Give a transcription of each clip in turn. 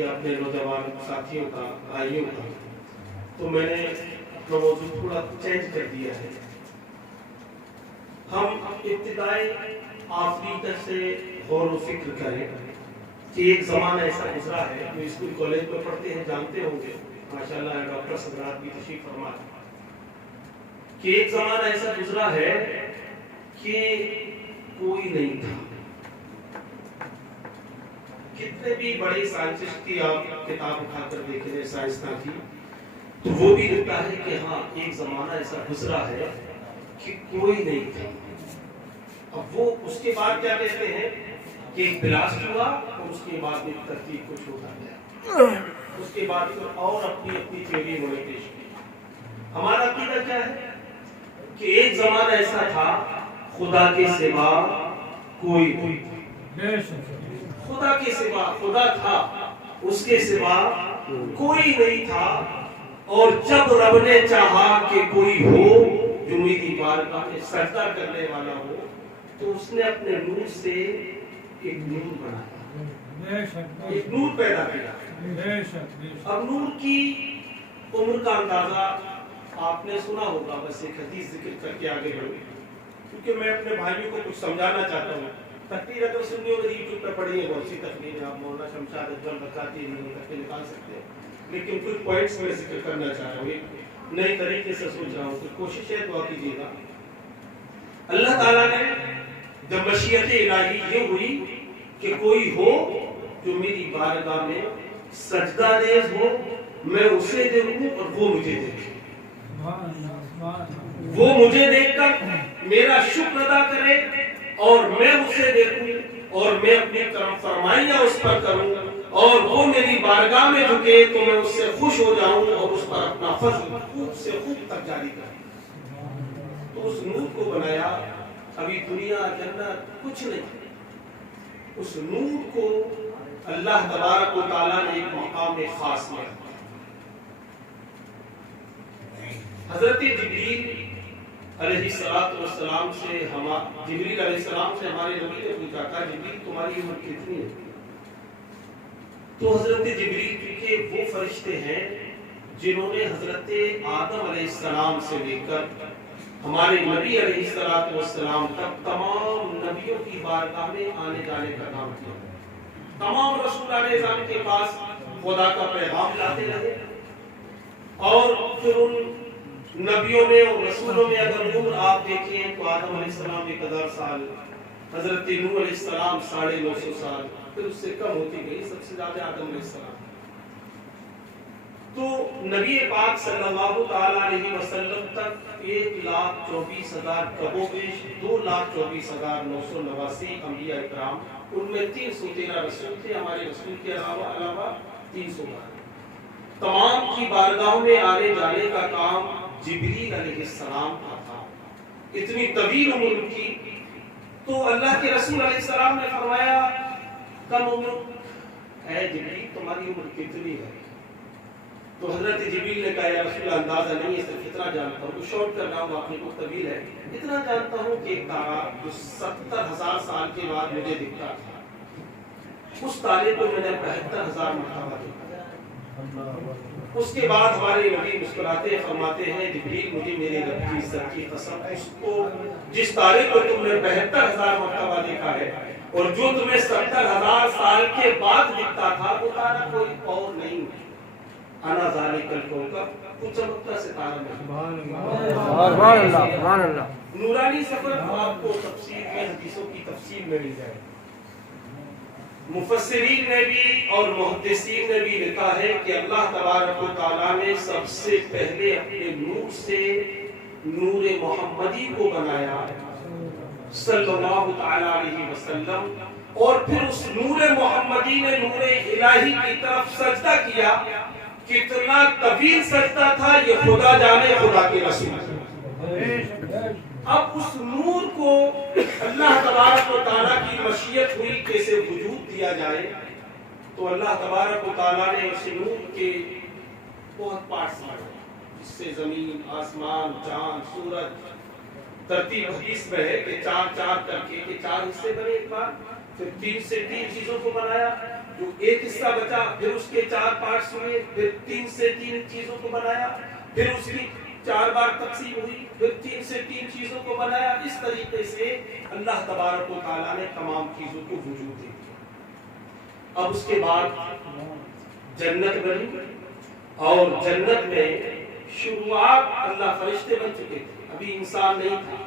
किया अपने नौजवान साथियों का, भाइयों का, तो मैंने अपना मौजूद थोड़ा चेंज कर दिया है। हम इब्तिदाई आखिरी तक से गौर व फिक्र करें कि एक ज़माना ऐसा गुजरा है, जो स्कूल कॉलेज में पढ़ते हैं जानते होंगे, माशाल्लाह डॉक्टर सदरात भी तशरीफ फरमा, कि एक ज़माना ऐसा गुजरा है कि कोई नहीं था। कितने भी बड़े साइंटिस्ट की आप किताब उठाकर देख रहे साइंसदान की, तो वो भी लिखता है कि हाँ एक ज़माना ऐसा गुजरा है कि कोई नहीं था। अब वो उसके बाद क्या कहते हैं कि एक ब्लास्ट हुआ और उसके बाद एक तरतीब कुछ होता गया, उसके बाद फिर और अपनी अपनी थ्योरी उन्होंने पेश की। हमारा अकीदा क्या है कि एक ज़माना ऐसा था खुदा के सिवा कोई नहीं, खुदा के सिवा खुदा था, उसके सिवा कोई नहीं था। और जब रब ने चाहा कि कोई हो जो मेरी बारगाह में सजदा करने वाला हो, तो उसने अपने नूर से एक नूर बनाया, एक नूर पैदा किया। अब नूर की उम्र का अंदाजा आपने सुना होगा, बस एक हदीस जिक्र करके आगे बढ़ो, क्योंकि मैं अपने भाइयों को कुछ समझाना चाहता हूँ। तकरीर अगर सुननी होगी यूट्यूब पर पढ़ी है, बहुत सी तकरीर आप मौलाना शमशाद अजमल बताते नहीं करके निकाल सकते हैं, लेकिन कुछ पॉइंट्स में जिक्र करना चाह रहा हूँ, नए तरीके से सोच रहा हूँ, तो कोशिश है दुआ कीजिएगा। अल्लाह ताला ने जब मशीयत इलाही ये हुई कि कोई हो जो मेरी बारगाह में सजदा रेज़ हो, मैं उसे देखूं और वो मुझे देखे, वो मुझे देखकर मेरा शुक्र अदा करे और मैं उसे देखूं और मैं अपनी करम फरमाइयां उस पर करूं, और वो मेरी बारगाह में झुके तो मैं उससे खुश हो जाऊं और उस पर अपना फज़्ल खूब से खूब तक जारी करूं। तो उस नूर को बनाया, अभी दुनिया जन्नत कुछ नहीं, उस नूर को अल्लाह तबारक व तआला ने एक मकाम खास में रखा। हजरत जिब्रील अलैहिस्सलातु वस्सलाम से जिब्रील अलैहिस्सलाम से हमारे नबी ने पूछा था, जिब्रील तुम्हारी उम्र कितनी है? तो हजरत जिब्रील के वो फरिश्ते हैं जिन्होंने हजरत आदम अलैहिस्सलाम से लेकर हमारे नबी अलैहिस्सलातु वस्सलाम तक तमाम नबियों की बारगाह में आने जाने का काम किया। तमाम रसूल अलैहिस्सलाम के पास खुदा का पैगाम लाते रहे, और फिर उन नबियों में और रसूलों में अगर उम्र आप देखें तो आदम अलैहिस्सलाम 1000 साल, हजरत नूह अलैहिस्सलाम 950 साल, फिर उससे कम होती गई, सबसे ज्यादा आदम अलैहिस्सलाम। तो नबी पाक सल्लल्लाहु तआला अलैहि वसल्लम तक 1,24,000 कबोबेश 2,24,989 अंबिया इकराम, उनमें 313 रसूल थे, हमारे रसूल के अलावा 312। तमाम की बारगाहों में आने जाने का काम जिब्रील अलैहिस्सलाम का था। इतनी तवील उम्र की, तो अल्लाह के रसूल अलैहिस्सलाम ने फरमाया, कम उम्र है जिब्रील, तुम्हारी उम्र कितनी है? तो हजरत जिब्रील ने कहा, या रसूल अंदाजा नहीं है, सिर्फ इतना जानता हूँ, शॉर्ट कर रहा हूँ, आपने को तवील है, इतना जानता हूँ कि एक तारा जो 70,000 साल के बाद मुझे दिखता था, उस तारे को मैंने 72,000 मरतबा देखा। उसके बाद हमारे नबी मुस्कुराते फरमाते हैं, जिब्रील मुझे मेरे रब की इज्जत की कसम, उसको जिस तारे को तुमने 72,000 मरतबा देखा है और जो तुम्हें 70,000 साल के बाद दिखता था, वो तारा कोई और नहीं, अना ज़ालिकल कौकब, वो चमकता सितारा है। सुभान अल्लाह, सुभान अल्लाह। नूरानी सफर आपको तफसीर में, हदीसों की तफसीर में मिल जाए। मुफस्सिरीन ने भी और मुहद्दिसीन ने भी लिखा है कि अल्लाह तबारक व तआला ने सबसे पहले अपने नूर से नूर मोहम्मदी को बनाया सल्लल्लाहु तआला अलैहि वसल्लम, और फिर उस नूर मोहम्मदी ने नूर इलाही की तरफ सजदा किया। कितना तवील सजदा था ये खुदा जाने, खुदा के रसूल। अब उस नूर को अल्लाह तबारक व तआला की मशीयत हुई कैसे वजूद दिया जाए, तो अल्लाह तबारक व तआला ने उस नूर के बहुत पार्ट्स बनाए, जिससे जमीन, आसमान, चांद, सूरज, तरतीब हदीस में है कि 4 करके के 4 हिस्से बने एक बार, फिर 3 से 3 चीजों को बनाया, جو ایک حصہ بچا پھر اس کے 4 پارٹس ہوئے، پھر 3 سے 3 چیزوں کو بنایا، پھر اس کی 4 بار تقسیم ہوئی، پھر 3 سے 3 چیزوں کو بنایا. اس طریقے سے اللہ تبارک و تعالیٰ نے تمام چیزوں کو وجود دے دیا. اب اس کے بعد جنت بنی، اور جنت میں شروعات اللہ فرشتے بن چکے تھے، ابھی انسان نہیں تھا.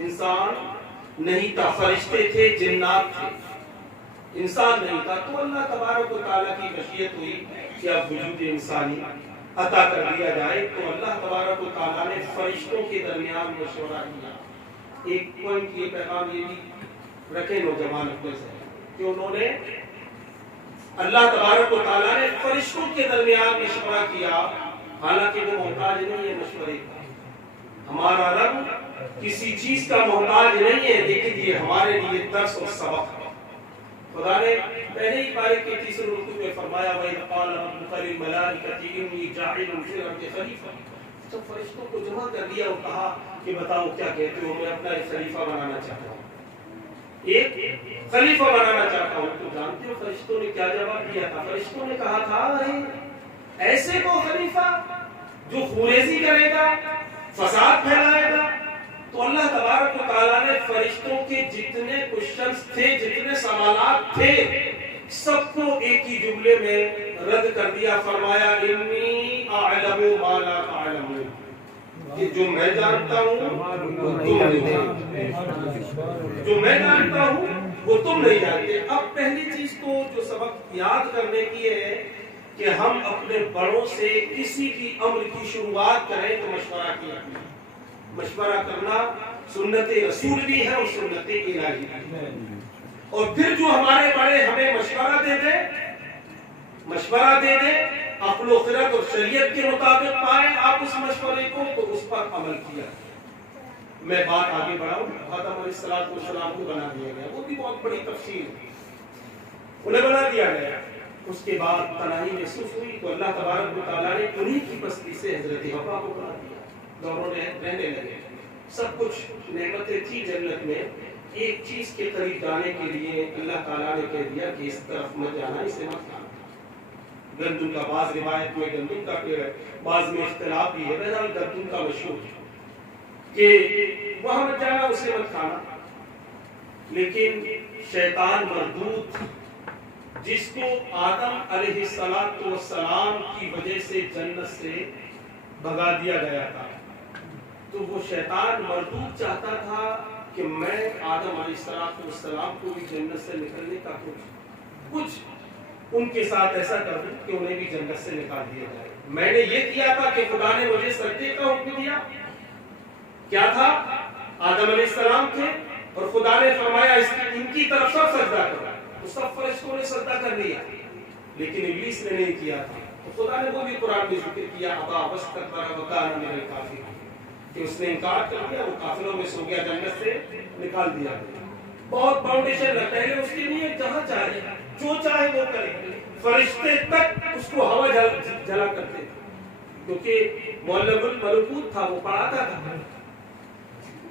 انسان نہیں تھا، فرشتے تھے، جنات تھے، انسان نہیں تھا. تو اللہ تبارک و تعالیٰ کی مشیت ہوئی کہ اب وجود انسانی عطا کر دیا جائے. تو اللہ تبارک و تعالیٰ نے فرشتوں کے درمیان مشورہ کیا. ایک پوائنٹ یہ پیغام یہ بھی رکھے نوجوان اپنے سے کہ انہوں نے اللہ تبارک و تعالیٰ نے فرشتوں کے درمیان مشورہ کیا، حالانکہ وہ محتاج نہیں ہے مشورے کا. ہمارا رب کسی چیز کا محتاج نہیں ہے، لیکن یہ ہمارے لیے درس اور سبق ہے. خدا نے پہلے ہی پارے کے تیسرے رکوع میں فرمایا وَإِذْ قَالَ رَبُّكَ لِلْمَلَائِكَةِ إِنِّي جَاعِلٌ فِي الْأَرْضِ خَلِيفَةً. جب فرشتوں کو جمع کر دیا اور کہا کہ بتاؤ کیا کہتے ہو، میں اپنا ایک خلیفہ بنانا چاہتا ہوں، ایک خلیفہ بنانا چاہتا ہوں. تو جانتے ہو فرشتوں نے کیا جواب دیا تھا؟ فرشتوں نے کہا تھا ایسے کو خلیفہ جو خوریزی کرے گا، فساد پھیلائے گا. تو اللہ تبارک و تعالیٰ نے فرشتوں کے جتنے کوشچنز تھے، جتنے سوالات تھے، سب کو ایک ہی جملے میں رد کر دیا. فرمایا انی اعلم ما لا تعلمون، کہ جو میں جانتا ہوں وہ تم نہیں جانتے، جو میں جانتا ہوں وہ تم نہیں جانتے. اب پہلی چیز تو جو سبق یاد کرنے کی ہے کہ ہم اپنے بڑوں سے کسی بھی امر کی شروعات کریں تو مشورہ کیا. مشورہ کرنا سنت رسول بھی ہے اور سنت الہی بھی ہے. اور پھر جو ہمارے بڑے ہمیں مشورہ دے دیں عقل و خرد اور شریعت کے مطابق پائیں آپ اس مشورے کو، تو اس پر عمل کیا. میں بات آگے بڑھاؤں. آدم علیہ السلام کو بنا دیا گیا، وہ بھی بہت بڑی تفصیل ہے، انہیں بنا دیا گیا. اس کے بعد تنہائی محسوس ہوئی تو اللہ تبارک و تعالیٰ نے انہی کی بستی سے حضرت حوا کو بنا دیا. دونوں نے رہنے لگے. سب کچھ نعمتیں تھی جنت میں. ایک چیز کے قریب جانے کے لیے اللہ تعالیٰ نے کہہ دیا کہ اس طرف مت جانا، اسے مت کھانا. گندم کا بعض روایت میں گندم کا پیڑ ہے، بعض میں اختلاف بھی ہے، بہرحال گندم کا مشہور ہے کہ وہاں مت جانا، اسے مت کھانا. لیکن شیطان مردود جس کو آدم علیہ السلام کی وجہ سے جنت سے بھگا دیا گیا تھا، تو وہ شیطان مردود چاہتا تھا کہ میں آدم علیہ السلام کو بھی جنت سے نکلنے کا کچھ ان کے ساتھ ایسا کر دوں کہ انہیں بھی جنت سے نکال دیا جائے. میں نے یہ کیا تھا کہ خدا نے مجھے سجدے کا حکم دیا. کیا تھا؟ آدم علیہ السلام تھے اور خدا نے فرمایا ان کی طرف سب سجدہ کرو، تو سب فرشتوں نے سجدہ کر لیا، لیکن ابلیس نے نہیں کیا تھا. تو خدا نے وہ بھی قرآن میں ذکر کیا ابا واستكبر وكان من الكافرين، کہ اس نے انکار کر دیا، وہ کافروں میں سو گیا، جنت سے نکال دیا. بہت باؤنڈیشن رکھتے ہیں اس کے لیے، جہاں چاہے جو چاہے وہ کرے. فرشتے تک اس کو ہوا جلا کرتے تھے کیونکہ معلم الملکوت تھا، وہ پڑھاتا تھا.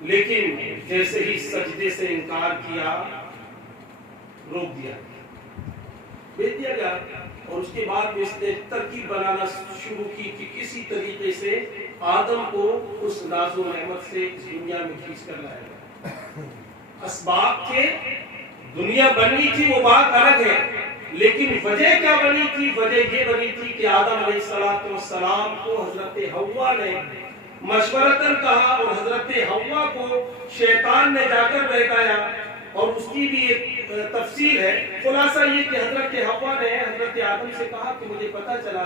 لیکن جیسے ہی سجدے سے انکار کیا، روک دیا، بھیج دیا گیا. اور اس کے بعد اس نے ترکیب بنانا شروع کی کہ کسی طریقے سے آدم کو اس ناز و نعمت سے اس دنیا میں کھینچ کر لائے گا. اسباب کے دنیا بنی تھی وہ بات الگ ہے، لیکن وجہ کیا بنی تھی؟ وجہ یہ بنی تھی کہ آدم علیہ السلام کو حضرت حوا نے مشورتاً کہا، اور حضرت حوا کو شیطان نے جا کر بہکایا. اور اس کی بھی ایک تفصیل ہے. خلاصہ یہ کہ حضرت حوا نے حضرت آدم سے کہا کہ مجھے پتہ چلا ہے